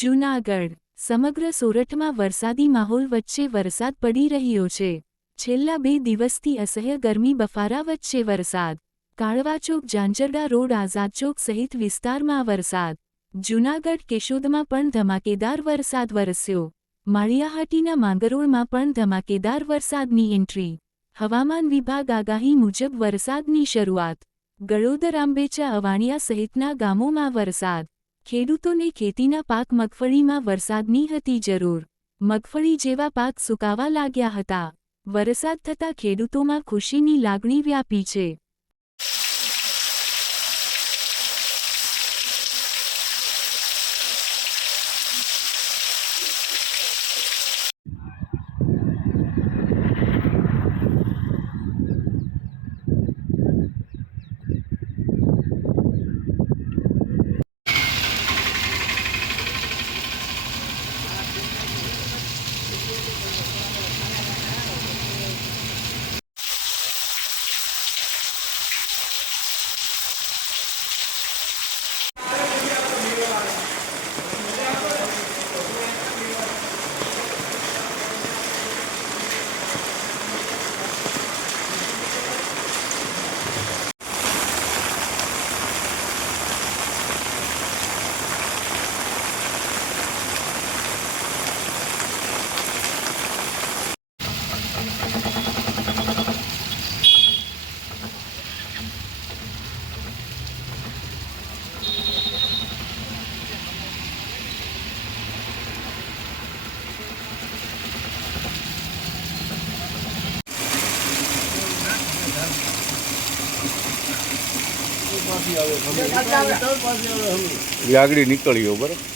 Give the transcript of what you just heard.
જૂનાગઢ સમગ્ર સોરઠમાં વરસાદી માહોલ વચ્ચે વરસાદ પડી રહ્યો છે। છેલ્લા 2 દિવસથી અસહ્ય ગરમી બફારા વચ્ચે વરસાદ। કાળવાચોક ઝાંઝરડા રોડ આઝાદચોક સહિત વિસ્તારમાં વરસાદ। જૂનાગઢ કેશોદમાં પણ ધમાકેદાર વરસાદ વરસ્યો। માળિયાહાટીના માંગરોળમાં પણ ધમાકેદાર વરસાદની એન્ટ્રી। હવામાન વિભાગ આગાહી મુજબ વરસાદની શરૂઆત। ગળોદર આંબેચા અવાણિયા સહિતના ગામોમાં વરસાદ। ખેડૂતોને ખેતીના પાક મગફળીમાં વરસાદની હતી જરૂર। મગફળી જેવા પાક સુકાવા લાગ્યા હતા। વરસાદ થતાં ખેડૂતોમાં ખુશીની લાગણી વ્યાપી છે। આગળ નીકળ્યો બરાબર।